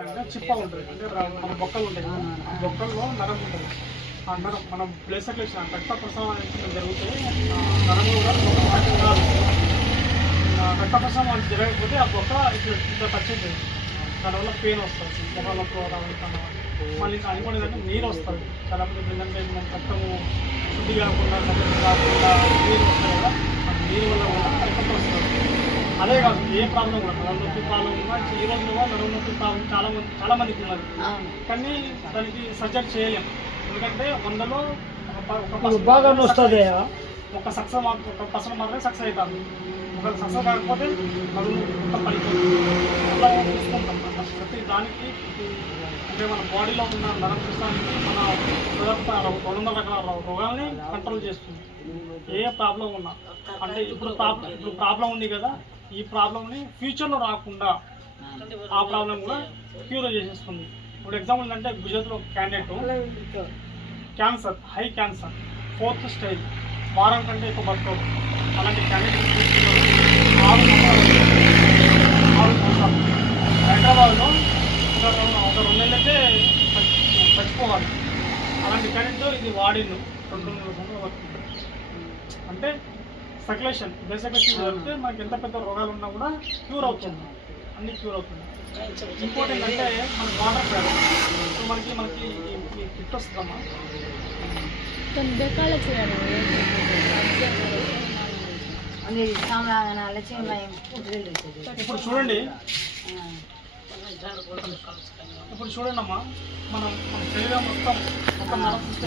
అంటే చిప్ప ఉంటుంది అంటే మన బొక్కలు ఉంటాయి. ఆ బొక్కల్లో నరం ఉంటుంది. ఆ నరం మనం బ్లడ్ సర్క్యులేషన్ రక్త ప్రసవం అనేది జరిగితే నరం కూడా రక్త ప్రసవం అనేది జరగకపోతే ఆ బొక్క ఇట్లా ఇట్లా టచ్ అవుతుంది దానివల్ల పెయిన్ వస్తుంది. మొక్కల రావడం మళ్ళీ ఇంకా ఇంకోటి నీరు వస్తుంది. చాలా మంది ఏంటంటే మనం రక్తము శుద్ధి కాకుండా కాకుండా నీరు వస్తుంది కదా. ఆ నీరు వల్ల కూడా రక్తం వస్తుంది. అదే కాదు ఏ ప్రాబ్లం కూడా నొప్పి ప్రాబ్లం ఉన్నా ఈ రోజు కూడా నడుము నొప్పి ప్రాబ్లం చాలా మంది చాలా మందికి ఉన్నది. కానీ దానికి సర్జరీ చేయలేం. ఎందుకంటే వందలో బాగా వస్తుంది ఒక సక్సెస్ ఒక పర్సెంట్ మాత్రమే సక్సెస్ అవుతారు. ఒక సక్సెస్ కాకపోతే నడుము మొత్తం పడిపోతుంది చూసుకుంటాం. ప్రతి దానికి అంటే మన బాడీలో ఉన్న నరం సిస్టానికి మన రెండు వందల రకాల రోగాల్ని కంట్రోల్ చేస్తుంది. ఏ ప్రాబ్లం ఉన్నా. అంటే ఇప్పుడు ప్రాబ్లం ఇప్పుడు ప్రాబ్లం ఉంది కదా. ఈ ప్రాబ్లంని ఫ్యూచర్లో రాకుండా ఆ ప్రాబ్లం కూడా క్యూర్ చేసేస్తుంది. ఇప్పుడు ఎగ్జాంపుల్ ఏంటంటే గుజరాత్లో candidate cancer high cancer fourth stage వారం కంటే ఎక్కువ బతకదు అలాంటి క్యాండిడేట్ ఆరు ఆరు సంవత్సరాలు. హైదరాబాద్లో ఒక రెండు- ఒక రెండు చచ్చిపోవాలి. అలాంటి క్యాండిడేట్ ఇది వాడిండు రెండు నెలల అంటే సర్క్యులేషన్ బ్లడ్ సర్క్యులేషన్ జరిగితే మనకి ఎంత పెద్ద రోగాలు ఉన్నా కూడా క్యూర్ అవుతుంది. అన్ని క్యూర్ అవుతుంది. ఇంపార్టెంట్ అంటే మనకి వాటర్ ఇప్పుడు మనకి మనకి కిట్ వస్తుందమ్మా. ఇప్పుడు చూడండి. ఇప్పుడు చూడండి అమ్మా మనం మన శరీరం మొత్తం మొత్తం నడిపిస్తే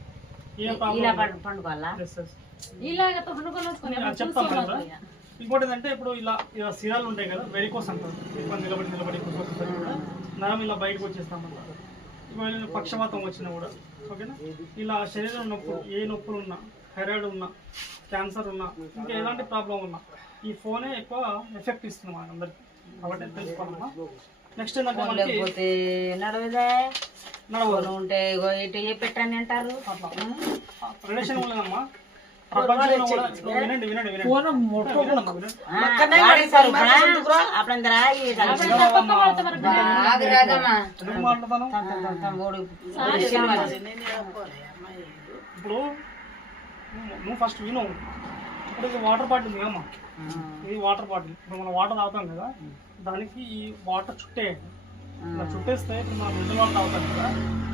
ఇలా ప్రాబ్లం పండు పండు వల్ల చెప్తాం కదా ఇంకోటి ఏంటంటే ఇప్పుడు ఇలా ఇలా సిరాలు ఉంటాయి కదా వెరికోస్ అంటారు. ఎక్కువ నిలబడి నిలబడి కూడా. నరం ఇలా బయటకు వచ్చేస్తామంటారు ఇప్పుడు పక్షవాతం వచ్చినా కూడా ఓకేనా? ఇలా శరీరం నొప్పులు ఏ నొప్పులు ఉన్నా థైరాయిడ్ ఉన్నా క్యాన్సర్ ఉన్నా ఇంకా ఎలాంటి ప్రాబ్లం ఉన్నా ఈ ఫోనే ఎక్కువ ఎఫెక్ట్ ఇస్తుంది మన అందరికి. కాబట్టి తెలుసుకోవాలమ్మా. నెక్స్ట్ ఏంటంటే మనకి ఇప్పుడు నువ్వు ఫస్ట్ విను. ఇప్పుడు ఇది వాటర్ బాటిల్ ఉందమ్మా ఇది వాటర్ బాటిల్ ఇప్పుడు మనం వాటర్ తాగుతాం కదా దానికి ఈ వాటర్ చుట్టేయండి ఇలా చుట్టేస్తే ఇప్పుడు మనం మిడిల్ వాటర్ తాగుతాం కదా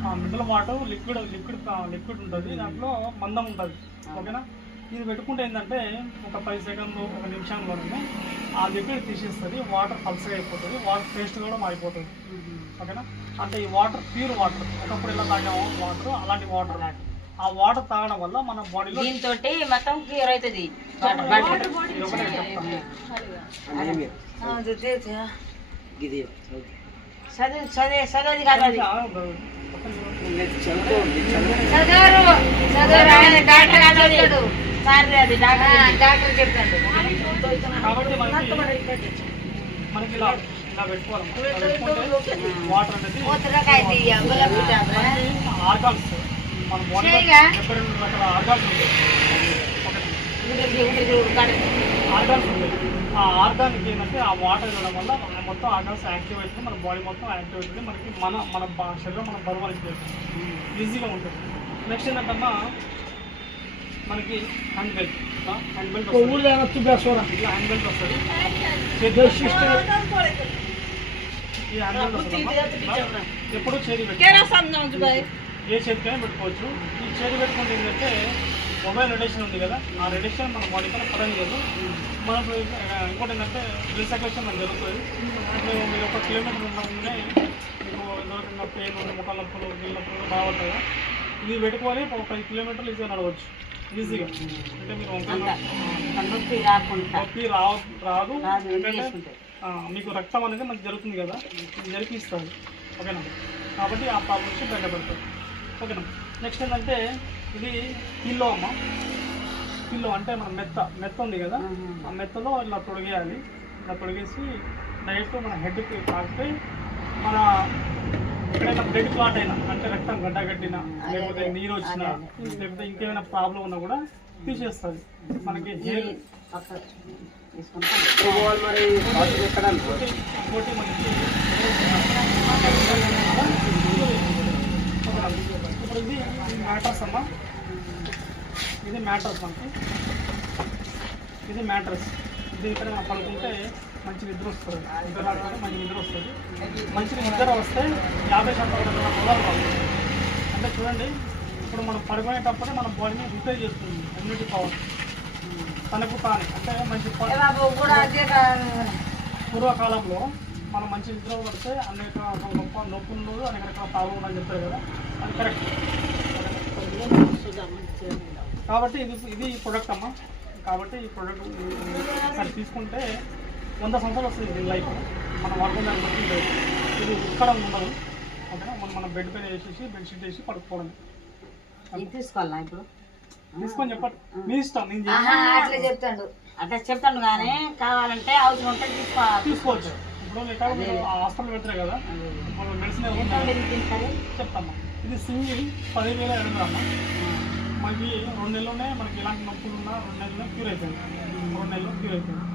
ఆ middle water liquid liquid liquid ఉంటుంది. దాంట్లో మందం ఉంటుంది. ఓకేనా? ఇది పెట్టుకుంటే ఏంటంటే ఒక పది సెకండ్లు ఒక నిమిషంలోనే ఆ లిక్విడ్ తీసేస్తుంది వాటర్ పల్సగా అయిపోతుంది. వాటర్ టేస్ట్ కూడా మారిపోతుంది. ఓకేనా? అంటే ఈ వాటర్ ప్యూర్ వాటర్ ఒకప్పుడు ఎలా తాగామో వాటర్ అలాంటి వాటర్ ఆ వాటర్ తాగడం వల్ల మన బాడీలో దీంతో మొత్తం క్లియర్ అవుతుంది. ఇది ఒకటే చెప్తాను చదువు చదివే చదివేది కాదు అది డాక్టర్ చదివాడు సార్ అది డాక్టర్ డాక్టర్ చెప్తాడు వాటర్ ఆర్గాన్స్ ఉంటాయి. ఆ ఆర్గాన్కి ఏంటంటే ఆ వాటర్ ఇవ్వడం వల్ల మన మొత్తం ఆర్గాన్స్ యాక్టివ్ అవుతుంది మన బాడీ మొత్తం యాక్టివ్ అవుతుంది మనకి మన మన శరీరం మన బరువు ఇచ్చేస్తుంది ఈజీగా ఉంటుంది. నెక్స్ట్ ఏంటంటే మనకి హ్యాండ్ బెల్ట్ హ్యాండ్ బెల్ట్ ఇట్లా హ్యాండ్ బెల్ట్ వస్తుంది. ఈ హ్యాండ్ బెల్ట్ వస్తుంది ఎప్పుడు చేతి పెట్టుకోవాలి ఏ చేతికైనా పెట్టుకోవచ్చు. ఈ చేతి పెట్టుకుంటే ఏంటంటే మొబైల్ రెడేషన్ ఉంది కదా ఆ రెడేషన్ మన బాడీ పైన పదని లేదు మనం ఇంకోటి ఏంటంటే సర్క్యులేషన్ మనకు జరుగుతుంది. ఇప్పుడు మీరు ఒక కిలోమీటర్ ఉండగానే మీకు ఎవరికైనా పెయిన్ ముఖాల నొప్పులు నీళ్ళ నొప్పులు బాగుంటుంది ఇది పెట్టుకొని ఒక పది కిలోమీటర్లు ఈజీగా నడవచ్చు. ఈజీగా. అంటే మీరు నొప్పి రాదు. మీకు రక్తం అనేది మనకి జరుగుతుంది కదా. జరిపిస్తుంది ఓకేనా? కాబట్టి ఆ ప్రాబ్లం నుంచి బయటపడుతుంది ఓకేనా? నెక్స్ట్ ఏంటంటే ఇది పిల్లో అమ్మ పిల్లో అంటే మన మెత్త మెత్త ఉంది కదా? ఆ మెత్తలో ఇలా తొడిగేయాలి. ఇలా తొడిగేసి డైరెక్ట్ మన హెడ్కి తాకితే మన ఎక్కడైనా బ్లడ్ క్లాట్ అయినా అంటే రక్తం గడ్డ కట్టినా లేకపోతే నీరు వచ్చినా లేకపోతే ఇంకేమైనా ప్రాబ్లం ఉన్నా కూడా తీసేస్తుంది. మనకి హెయిర్ ఇంకోటి మనకి మ్యాటర్స్ అమ్మా. ఇది మ్యాటర్స్ మనకి. ఇది మ్యాటర్స్. ఇది ఇక్కడ మనం పడుకుంటే మంచి నిద్ర వస్తుంది. నిద్ర రాకపోతే మంచి నిద్ర వస్తుంది. మంచి నిద్ర వస్తే యాభై శాతం వరకు పొలాలు రావు. అంటే చూడండి ఇప్పుడు మనం పడుకునేటప్పుడే మన బాడీని రిపేర్ చేస్తుంది. Immunity power. తనకు తానే. అంటే మంచి పూర్వకాలంలో మనం మంచి నిద్ర పడితే అనేక గొప్ప నొప్పులు ఉండదు అనేక రకాల ప్రాబ్లం అని చెప్తారు కదా. అది కరెక్ట్. కాబట్టి ఇది ఇది ప్రొడక్ట్ అమ్మా. కాబట్టి ఈ ప్రొడక్ట్ ఒకసారి తీసుకుంటే వంద సంవత్సరాలు వస్తుంది దీని లైఫ్ మనం వాడుకునే దాన్ని బట్టి. ఇది ఇక్కడ ఉండదు. ఓకేనా? మనం మన బెడ్ పైన వేసేసి బెడ్షీట్ వేసి పడుకోవడం ఇది తీసుకోవాలా ఇప్పుడు? తీసుకొని చెప్పండి. మీ ఇష్టం నేను అట్లా చెప్తాడు. అట్లా చెప్తాడు కానీ కావాలంటే అవసరం ఉంటే తీసుకోవాలి తీసుకోవచ్చు. ఇప్పుడు హాస్పిటల్ పెడతారు కదా. మనం మెడిసిన్ చెప్తామ్మా ఇది సింగిల్ పదివేల వందలు అమ్మా. మనకి రెండు నెలలోనే మనకి ఎలాంటి నొప్పులు ఉన్నా రెండు నెలల్లో క్యూర్ అయిపోయింది. రెండు నెలల్లో క్యూర్ అయిపోయింది.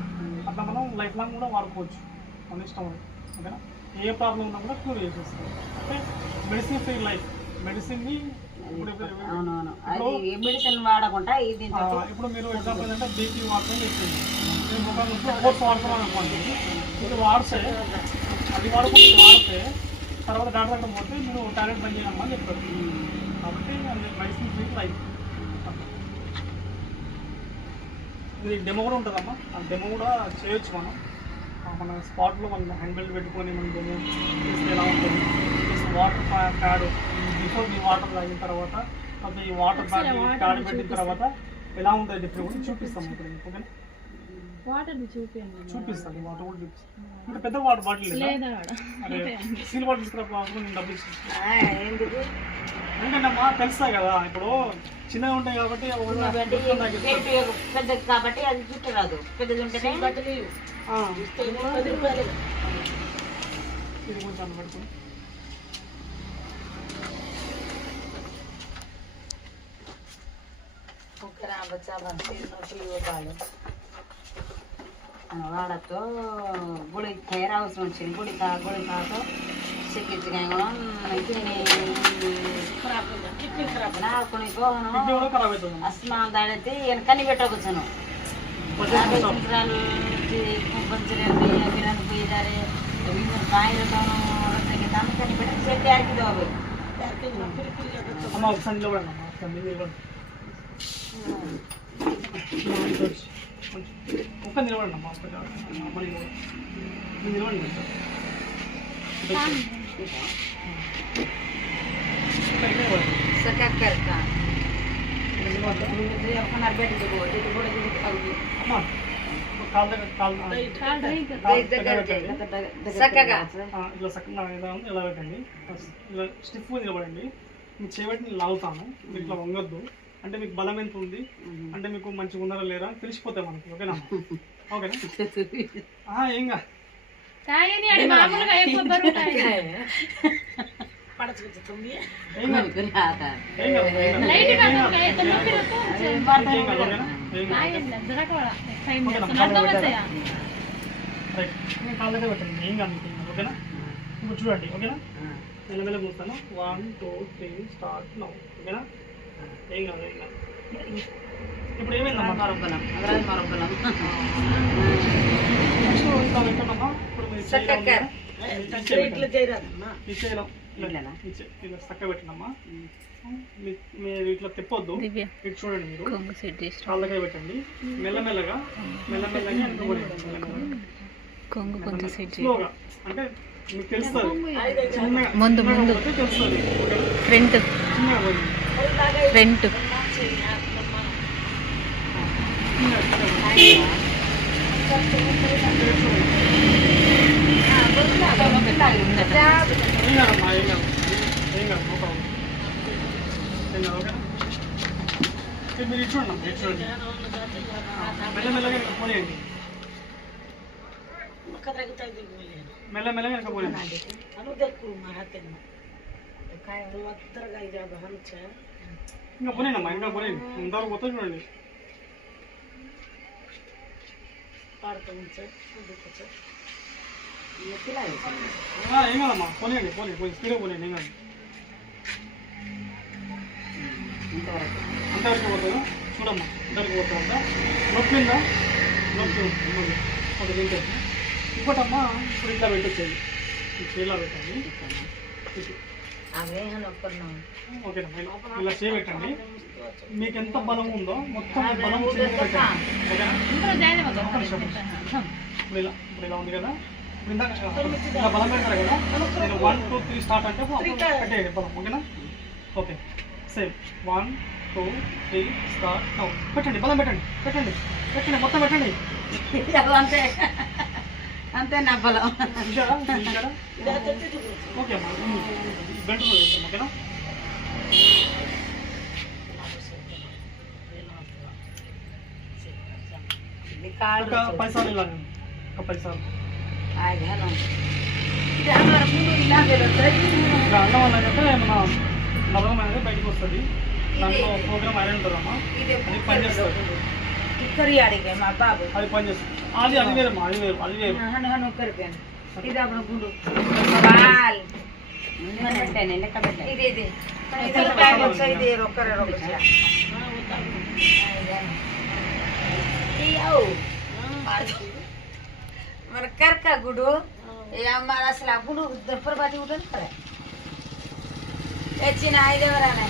అట్లా మనం లైఫ్ లాంగ్ కూడా వాడుకోవచ్చు. మన ఇష్టం ఓకేనా? ఏ ప్రాబ్లం ఉన్నా కూడా క్యూర్ చేసేస్తాం. అంటే మెడిసిన్ ఫ్రీ లైఫ్ మెడిసిన్ని మెడిసిన్ వాడకుండా ఇది ఆ, ఇప్పుడు మీరు ఎగ్జాంపుల్ ఏంటంటే బీపీ వాడతాం చెప్పింది కోర్స్ వాడుతున్నాను అనుకోండి. ఇది వాడితే అది వాడుకుంటే వాడితే తర్వాత డాక్టర్ దగ్గర పోతే మీరు టాబ్లెట్ బంద్ చేయమ్మా అని చెప్తారు కాబట్టి మెడిసిన్ ఫ్రీ లైఫ్ ఇది డెమో కూడా ఉంటుందమ్మా. ఆ డెమో కూడా చేయొచ్చు మనం. మన స్పాట్లో మనం హ్యాండ్ బెల్ట్ పెట్టుకొని మనం డెమో చేస్తే ఎలా ఉంటుంది? ప్లస్ వాటర్ ప్యాడ్ బిఫోర్ ఈ వాటర్ తాగిన తర్వాత తర్వాత ఈ వాటర్ ప్యాడ్ పెట్టిన తర్వాత ఎలా ఉంటుంది డిఫరెంట్ కూడా చూపిస్తాం ఇప్పుడు ఓకేనా? వాటర్ చూపించండి చూపిస్తాను వాటర్ కూడా చూపిస్తాను. ఇంకా పెద్ద వాటర్ బాటిల్ లేదా? లేదా వాడ. అదే స్టీల్ బాటిల్ తీసుకురా నేను డబ్బులు ఇస్తాను ఎందుకు? ఎందుకంటే అమ్మా తెలుస్తాయి కదా ఇప్పుడు చిన్నగా ఉంటాయి కాబట్టి ఒక కాబట్టి అది చుట్టూ రాదు. పెద్దది ఇది కొంచెం పెట్టుకుని కా గుడి కాతో చిక్కించుకాయ కూడా కొన్ని పోను. కిడ్నీ కూడా ఖరాబ్ అవుతుంది. అస్మాన్ దాడితే ఈయన కన్ని పెట్టకొచ్చాను యాభై సంవత్సరాలు పంచలేదు అభినందన పోయిదారే కాయలతోనూ రొట్టెకి కన్ని పెట్టి చెట్టు ఆడికి బాబు అమ్మ ఒకసారి నిలబడండి అమ్మ ఒకసారి నిలబడండి ఒక్క నిలబడండి అమ్మ ఒక్క నిలబడండి మీరు నిలబడండి దగ్గర ఇలా ఉంది, ఇలా పెట్టండి ఇలా స్టిఫ్ నిలబడండి. మీ చేపట్టి నేను లాగుతాను. మీరు ఇట్లా వంగద్దు. అంటే మీకు బలం ఎంత ఉంది? అంటే మీకు మంచిగా ఉన్నారా లేరా అని తెలిసిపోతాయి మనకి ఓకేనా? ఓకేనా? ఏం కాదు ఓకేనా? ఇప్పుడు చూడండి. ఓకేనా? మెల్లమెల్ల చూస్తాను one two three start now. ఓకేనా? ఏం కాదు ఇప్పుడు ఏమైందమ్మా ఇంకా ఇప్పుడు మీరు చేయడం. ఇట్లా పెట్టండమ్మా మీరు ఇట్లా తిప్పొద్దు. ఇటు చూడండి మీరు. కాళ్ళ దగ్గర పెట్టండి. మెల్లమెల్లగా మెల్లమెల్లగా. స్లోగా. అంటే మీకు తెలుస్తుంది. ముందు ముందు? ఫ్రంట్. చిన్నగా ఫ్రంట్ మీరు ఇచ్చుండీ ఇచ్చుండి మెల్లమెల్లగా పోలేండి మెల్లమెల్లగా పోలేండి అనుదర్ కురు మహాత్మ వెనక పోనీయండి ఇంకా పోనీయండి అమ్మా ఇంకా పోనీయండి ఇంతవరకు పోతే చూడండి ఆ, ఏం కాదమ్మా పోనీయండి పోనీ పోనీ స్పీడ్గా పోనీయండి ఏం కాదు ఇంతవరకు అంతవరకు పోతుందా చూడమ్మా అంతవరకు పోతుందా నొప్పి ఉందా నొప్పి ఒకటి ఇంకోటమ్మా ఇప్పుడు ఇట్లా పెట్టొచ్చేది ఇట్లా పెట్టాలి ఓకేనమ్మా ఇలా చేయబెట్టండి. మీకు ఎంత బలం ఉందో మొత్తం బలం ఓకేనా. ఇప్పుడు ఇలా ఇప్పుడు ఇలా ఉంది కదా? ఇందాక ఇలా బలం పెడతారు కదా? నేను వన్ టూ త్రీ స్టార్ట్ అంటే పెట్టేయండి బలం. ఓకేనా? Okay. Same. One two three start పెట్టండి బలం పెట్టండి పెట్టండి. పెట్టండి మొత్తం పెట్టండి. అంతే అంతే నా బలం. చూసారా చూసారా ఓకే అమ్మా బెల్ట్ ఓకేనా ఒక పది సార్లు. ఇలా ఒక పది సార్లు ఇలా అన్నం అన్నదంటే మన లవం అనేది బయటకు వస్తుంది. దాంట్లో ప్రోగ్రామ్ ఐరన్ ఉంటుంది అమ్మా అది పని చేస్తుంది. ఇక్కడి అడిగే మా బాబు. అది పని చేస్తుంది. అది అది వేరమ్మా అది వేరు అది వేరు హను హను కరిపాను ఇది అప్పుడు గుండు బాల్ పెట్టాను లెక్క పెట్టాను ఇది ఇది ఇది ప్యాక్ వచ్చా ఇది రొక్కరే రొక్క మరి కరక గుడు ఏ అమ్మ అసలు ఆ గుడు దుర్పర బాటి ఉంటుంది కదా తెచ్చిన ఐదెవరానే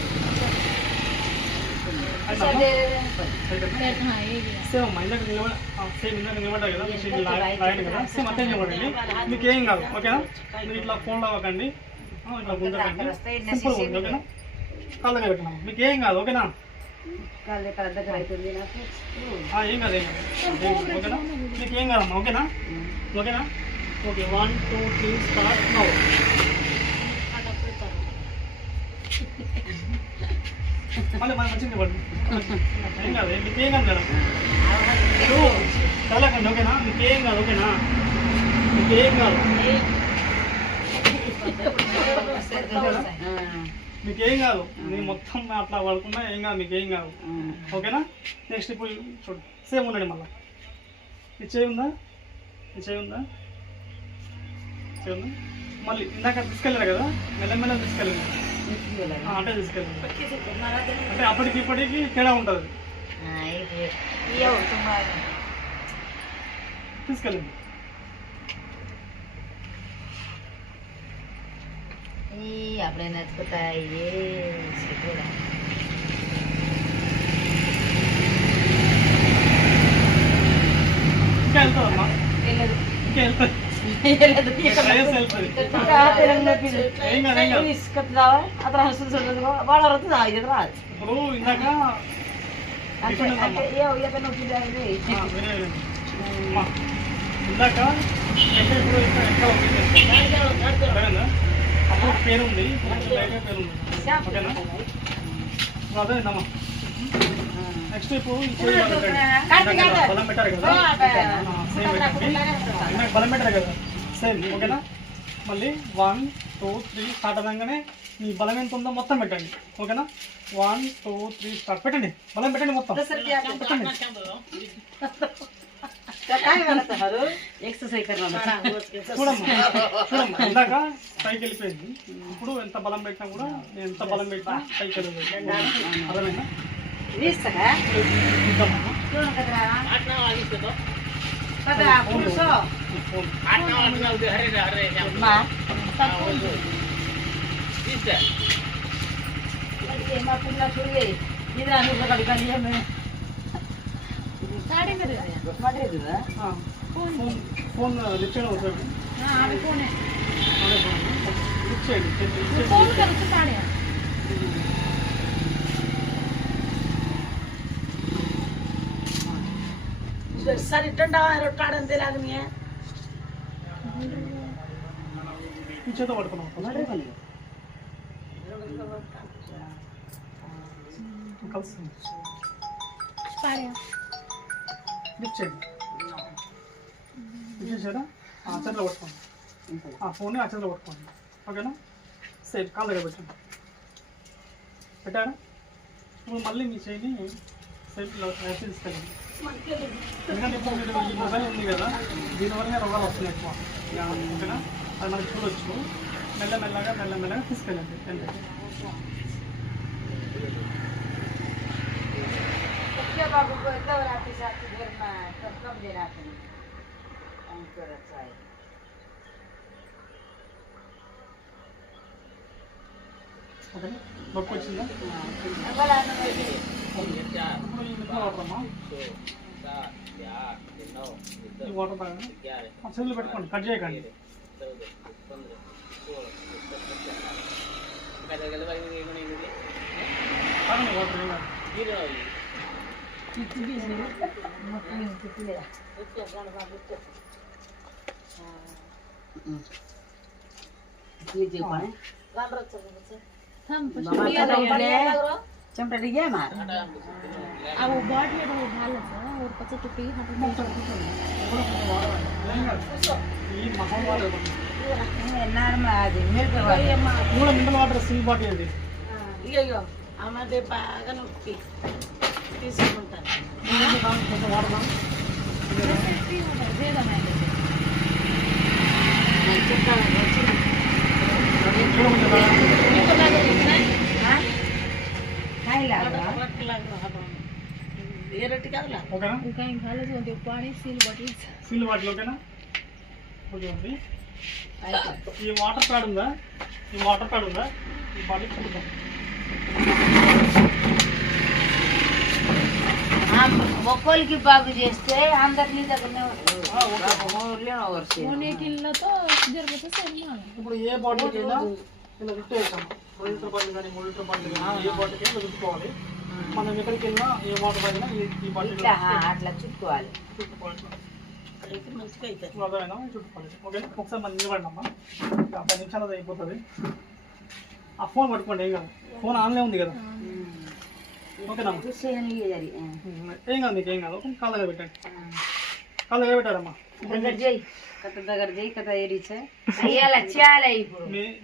సేమ్ అమ్మా ఇందాక నిలబడ సేమ్ ఇందాక నిలబడ్డారు కదా మీకు ఇది లా- రాయండి కదా? సేమ్ అట్టే నిలబడండి. మీకు ఏం కాదు ఓకేనా? మీరు ఇట్లా ఫోన్ అవ్వకండి ఇట్లా గుంజకండి సింపుల్ ఉంది ఓకేనా? కళ్ళ పెట్టినాం మీకు ఏం కాదు ఓకేనా? దగ్గర ఏం కాదు ఏం కాదు. ఏం కాదు, ఓకేనా? మీకు ఏం కాదమ్మా ఓకేనా? ఓకేనా? Okay one two three start no. మళ్ళీ మన మంచిగా నిలబడండి ఏం కాదు మీకు కాదు మేడం. మీరు కదలకండి ఓకేనా? మీకు కాదు ఓకేనా? మీకు ఏం కాదు. మీకు ఏం కాదు. నేను మొత్తం అట్లా పడుకున్నా ఏం కాదు మీకు ఏం కాదు. ఓకేనా? నెక్స్ట్ ఇప్పుడు చూడు. సేమ్ ఉండండి మళ్ళీ. ఇది ఉందా? ఇది ఉందా? చేయి ఉందా? మళ్ళీ ఇందాక తీసుకెళ్ళారు కదా? మెల్లమెల్ల తీసుకెళ్ళండి ఆ, అంటే తీసుకెళ్ళండి. అంటే అప్పటికి ఇప్పటికి తేడా ఉంటుంది. తీసుకెళ్ళండి. అప్పుడే నచ్చుతాయి. ఇంకా వెళ్తుందమ్మా ఇంకా వెళ్తుంది ట్రయల్స్ వెళ్తుంది. ఏం కాదు ఏం కాదు. ఇప్పుడు ఇందాక టిఫిన్ ఉందమ్మా. ఆ, వేరే వేరే. అమ్మా, ఇందాక ఇప్పుడు ఎక్కడ? అప్పుడు పేరు ఉంది. పేరు ఉంది. ఓకేనా? నెక్స్ట్ ఇప్పుడు బలం పెట్టారు కదా? బలం పెట్టారు కదా? సేమ్ ఓకేనా మళ్ళీ వన్ టూ త్రీ స్టార్ట్ అనగానే మీ బలం ఎంత ఉందో మొత్తం పెట్టండి ఓకేనా వన్ టూ త్రీ స్టార్ట్ పెట్టండి. బలం పెట్టండి మొత్తం. పెట్టండి. చూడమ్మా ఇందాక పైకి వెళ్ళిపోయింది. ఇప్పుడు ఎంత బలం పెట్టినా కూడా నేను ఎంత బలం పెట్టినా పైకి వెళ్ళిపోయింది. అర్థమైనా కదా పులుసు ಫೋನ್ ಲಿಫ್ಟ್ ಫೋನ್ சரி டண்டா ஆயிரம் காடன் தெரியாதுங்க పీచేతో పడుకున్నాం కలుస్తుంది లిఫ్ట్ చేయండి లిఫ్ట్ చేశారా ఆ చేతిలో పట్టుకోండి ఆ ఫోన్ని ఆ పట్టుకోండి ఓకేనా సేఫ్ కాల్ దగ్గర పెట్టండి పెట్టారా ఇప్పుడు మళ్ళీ మీ చేయిని సేఫ్ తీసుకెళ్ళండి ఎందుకంటే ఇప్పుడు మీరు ఈ మొబైల్ ఉంది కదా దీనివల్ల రోగాలు వస్తున్నాయి ఎక్కువ ఇక ఓకేనా అది మనకి చూడొచ్చు మెల్లమెల్లగా మెల్లమెల్లగా తీసుకెళ్ళండి వెళ్ళండి क्या बाबू को एकदम राती साथ घर में कब कब दे रहा था अंकुर अच्छा है ఓకేనా నొప్పి వచ్చిందా बोला సెల్లు పెట్టుకోండి కట్ చేయకండి చెప్పండి ಚಮಟಡಿಗೆ ಮಾರ ಅವು ಬಾಟ್ಲಿ ಅದಾವ ಹಾಲು ಸರ್ ಅವ್ರ ಪಚ್ಚ ತುಟ್ಟಿ మూడు మినరల్ వాటర్ సింగిల్ బాటిల్ ఇది అయ్యో అమ్మది బాగా నొప్పి తీసుకుంటాను వాడదాం ఓకేనా? ఇంకా ఏం కాలేదు కొంచెం పానీ సీల్ బాటిల్స్ సీల్ బాటిల్ ఓకేనా? ఓకే ఉంది ఈ వాటర్ ప్యాడ్ ఉందా? ఈ వాటర్ ప్యాడ్ ఉందా? ఈ బాటిల్ చూద్దాం ఒక్కోళ్ళకి బాగు చేస్తే అందరినీ దగ్గరనే ఇప్పుడు ఏ బాటిల్కైనా ఇలా రుట్టేస్తాము రెండు లీటర్ బాటిల్ కానీ మూడు లీటర్ బాటిల్ కానీ ఏ బాటిల్కైనా రుట్టుకోవాలి మనం ఎక్కడికి వెళ్ళినా ఏ వాటర్ తాగినా ఈ ఇట్లా అట్లా చుట్టుకోవాలి చుట్టుకోవాలి మంచిగా అవుతుంది ఇప్పుడు అర్థమైనా చుట్టుకోవాలి ఓకే ఒకసారి మనం నిలబడినమ్మా ఒక పది నిమిషాలు అది అయిపోతుంది. ఆ ఫోన్ పట్టుకోండి ఏం కాదు. ఫోన్ ఆన్లే ఉంది కదా. ఓకేనమ్మా ఏం కాదు మీకు ఏం కాదు. కాళ్ళ దగ్గర పెట్టండి. కాళ్ళ పెట్టారమ్మా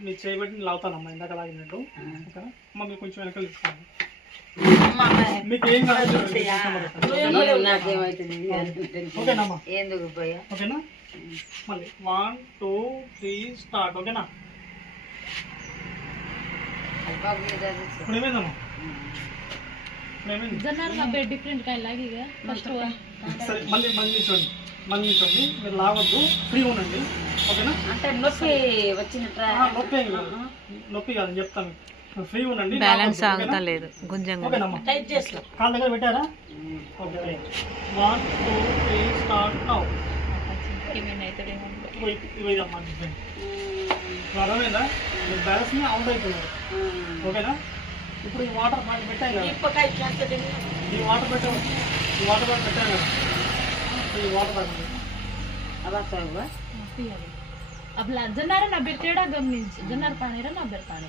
మీ చేయబట్టి లాగుతానమ్మా ఇందాక లాగినట్టు. ఓకేనా? అమ్మ మీకు కొంచెం వెనకాల తీసుకోండి. ఎందుకు వన్ టూ త్రీ స్టార్ట్. ఓకేనా? డిఫరెంట్ ఫస్ట్ మీరు ఉండండి. ఓకేనా? అంటే నొప్పి నొప్పి నొప్పి కాదు చెప్తాను. ఫ్రీ ఉండండి బ్యాలెన్స్ ఆగుతా లేదు గుంజంగా కాళ్ళ దగ్గర పెట్టారా? Okay one two three start now ఇప్పుడు వాటర్ పాయింట్ పెట్టాం వాటర్ పెట్టాం వాటర్ పాయింట్ వాటర్ పాయింట్ అలా సార్ అప్పుడు అర్జున్నారా నా బిర్తేడా గమనించి? అర్జున్నారు పానేరా నా బిర్తానే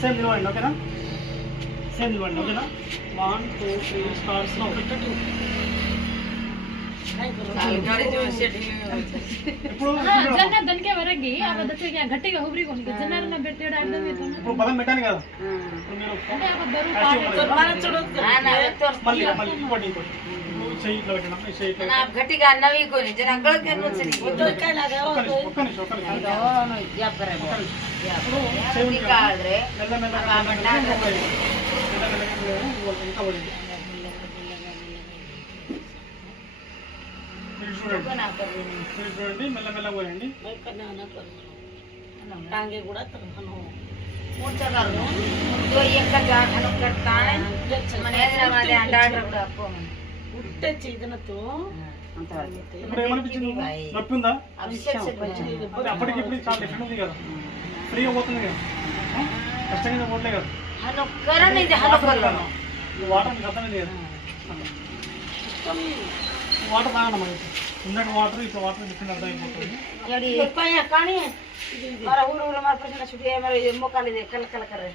సేమ్ నిలవండి ఓకేనా సేమ్ నిలవండి ఓకేనా వన్ టూ త్రీ స్టార్స్ ఇప్పుడు జనార్ దనికే వరగి అవ దచ్చే గట్టిగా హుబ్రి కొని జనార్ నా బెట్టేడా అర్థం అవుతుంది ఇప్పుడు బలం పెట్టాను కదా ఇప్పుడు మీరు అంటే అవ బరువు కలిసి పాడే ఇవ్వండి. మళ్ళీ మళ్ళీ ఇంకోటి ఇంకోటి నువ్వు చెయ్యి ఇట్లా పెట్టినా ఈ చెయ్యి ఇట్లా పెట్టినా. గట్టిగా అన్నవి కొని జర అంగళకి ఒక్క నిమిషం ఒక్క నిమిషం ఒక్క నిమిషం ఒక్క నిమిషం ఇప్పుడు చెయ్యి ఉంది కదా మెల్లమెల్లగా మెల్లమెల్లగా ఇంకా పడింది. మెల్లమెల్లగా ఇంకా పడింది. మీరు చూడండి నా కర్రీ మీరు చూడండి మెల్లమెల్ల పోయండి टांगे गुड़ा तर మనం మూర్చగారు ముందు ఎక్కడ జాగను కడతానే మన హైదరాబాద్ డాక్టర్ కూడా పోమని పుట్టే చేతనతో ఇప్పుడు ఏమనిపించింది నొప్పి ఉందా అభిషేక్ అంటే అప్పటికి ఇప్పుడు చాలా డిఫరెంట్ ఉంది కదా ఫ్రీగా పోతుంది కదా ఆ? కష్టంగా పోట్లే కదా హలో కరణ్ ఇది హలో కరణ్ ఈ వాటర్ మీకు అర్థమైంది కదా ఈ వాటర్ తాగండి మరి ఇందాక వాటర్ ఇప్పుడు వాటర్ డిఫరెంట్ అర్థమైపోతుంది ఎడి పైన కానీ మరి ఊరు ఊరు మరి ప్రశ్న చుట్టూ మరి మోకాలు ఇది కల కల కర్ర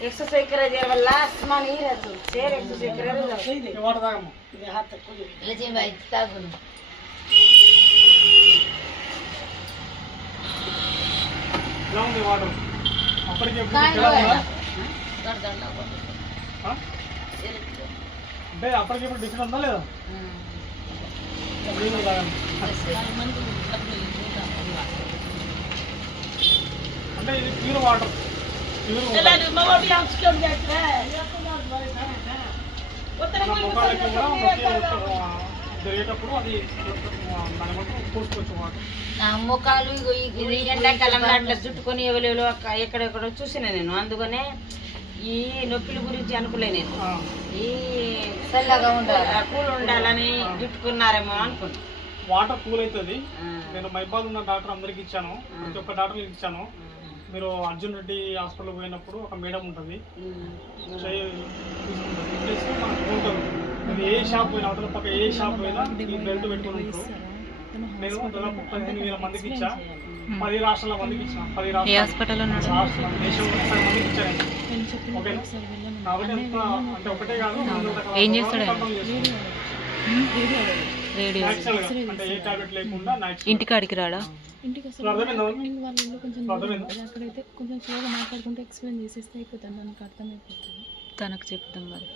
एक्सरसाइज करे देर वाला आसमान ही रहतो शेर एक्सरसाइज करे रे ఈ వాటర్ తాగమ్మా लेजे भाई तागुन ఇలా ఉంది వాటర్ అప్పటికి గ్రౌండ్ వాడు అప్పటికే అంటే అప్పటికి ఇప్పుడు డిఫరెంట్ ఉందా లేదా అంటే ఇది ప్యూర్ వాటర్ ప్యూర్ జరిగేటప్పుడు అది ముఖాలు ఈ చుట్టుకొని ఎవరెవరో ఎక్కడెక్కడో చూసిన నేను. అందుకనే ఈ నొప్పుల గురించి అనుకోలే నేను. ఈ చల్లగా ఉండాలి? కూల్ ఉండాలని చుట్టుకున్నారేమో అనుకున్నా. వాటర్ కూల్ అవుతుంది నేను మైబాద్ ఉన్న డాక్టర్ అందరికి ఇచ్చాను. ప్రతి ఒక్క డాక్టర్ ఇచ్చాను. మీరు అర్జున్ రెడ్డి హాస్పిటల్ పోయినప్పుడు ఒక మేడం ఉంటుంది. చేయి తీసుకుంటుంది. ఏ షాప్ పోయినా అవతల పక్క ఏ షాప్ పోయినా ఈ బెల్ట్ పెట్టుకుని నేను దాదాపు పదిహేను వేల మందికి ఇచ్చా. పది రాష్ట్రాల మందికి ఇచ్చిన పది రాష్ట్రాలు. దేశం మందికి ఇచ్చాను ఓకేనా కాబట్టి అంత అంటే ఒకటే కాదు ఏం చేస్తాడు? యాక్చువల్గా అంటే ఏ టాబ్లెట్ లేకుండా నైట్ ఇంటికాడికి రాడా? అక్కడైతే కొంచెం మాట్లాడుకుంటే ఎక్స్ప్లెయిన్ చేసేస్తే అయిపోతుంది. మనకు అర్థమైపోతుంది. తనకు చెప్తాం మరి.